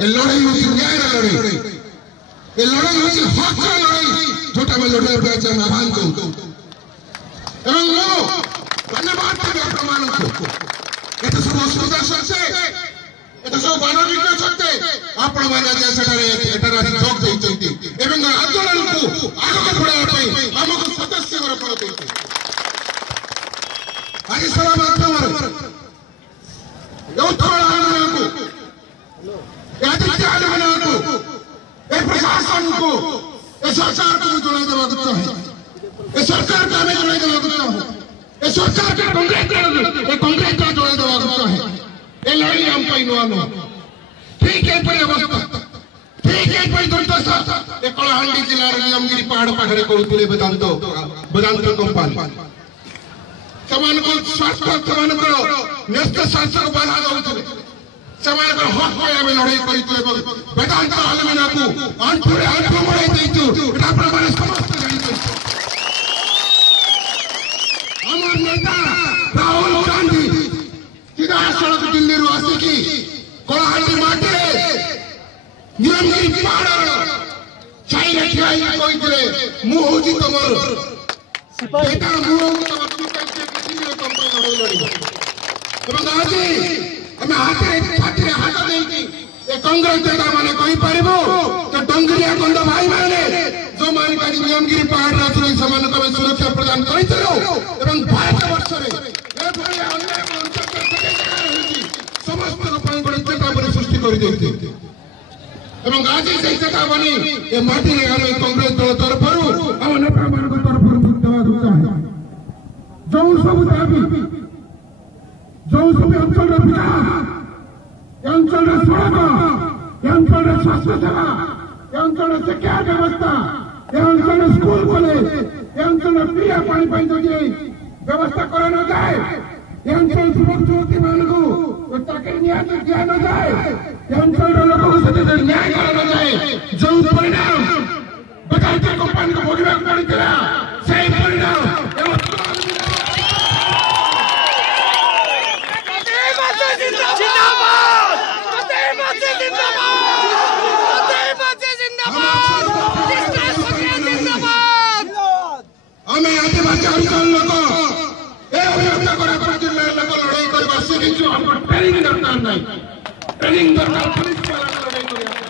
ए लड़ाई होती न्याय लड़ाई ए लड़ाई होती हक लड़ाई जोटा में लड़ाई होता है मैं आह्वान करूं एवं वो धन्यवाद देवे प्रमाण को ये तो सब असुविधा सकते ये तो सब मानविक सकते आपण माने जे सेटारे एटारा जोग देइचंती एवं आंदोलन को आगो बढ़ावा पई हमको सदस्य वर पर देइते आज सभा माध्यमर योथोड़ा आंदोलन को यादित्य आंदोलन को ए प्रशासन को ए सरकार को जोड़े देवा चाहिए ए सरकार का हमें जोड़े देवा चाहिए ए सरकार के कांग्रेस का जोड़े देवा चाहिए ए लड़ाई हम पाई नो ठीक है पर अवस्था ठीक है पर दुर्दशा ए कलाहांडी जिला रे नियमगिरी पहाड़ पाखरे कोउतले वेदांत कंपनी समान को स्वास्थ्य समान को नेस्त शासक बाधा दउतले समान को हक पे हम लड़ाई करितले वेदांत आलमिना को आंठुरे आंठु मड़ाई दैतु एटा प्रमाण समस्त जानितु हमर नेता राहुल गांधी सीधा सड़क दिल्ली रो आसिकी कलाहांडी माटे नियमगिरी पहाड़ छाई रखियाई कहितले मु होजी तमर सिपाही एटा मु होजी तमर हमें हाथ देती कांग्रेस नेता माने कही पारिबो तो डंगरिया गंड भाई माने जो मारी बाड़ी नियमगिरी पहाड़ राजनीति समान को सुरक्षा प्रदान करितलो एवं भारत वर्ष रे ए भली अन्याय समस्त को पई बड़ी चेतावनी सृष्टि कर देते एवं आज से चेतावनी ए माटी रे हम कांग्रेस दल तरफरु हम नेता मान को तरफरु देवा चाहे जो सब दाबी जो सब अंचल विकास अंचल सड़क अंचल स्वास्थ्य सेवा अंचल शिक्षा व्यवस्था अंचल स्कूल कॉलेज अंचल पीए पानी व्यवस्था करा न जाए अंचल युवती मान को दिया न जाए अंचल लोगों को न्याय करा न जाए जो परिणाम वेदांत कंपनी को भोगवा पड़ता से परिणाम हमें आदिवासी अंचल लोग लड़ाई करवा हमको ट्रेनिंग दरकार नहीं ट्रेनिंग दरकार पुलिस वाला लड़ाई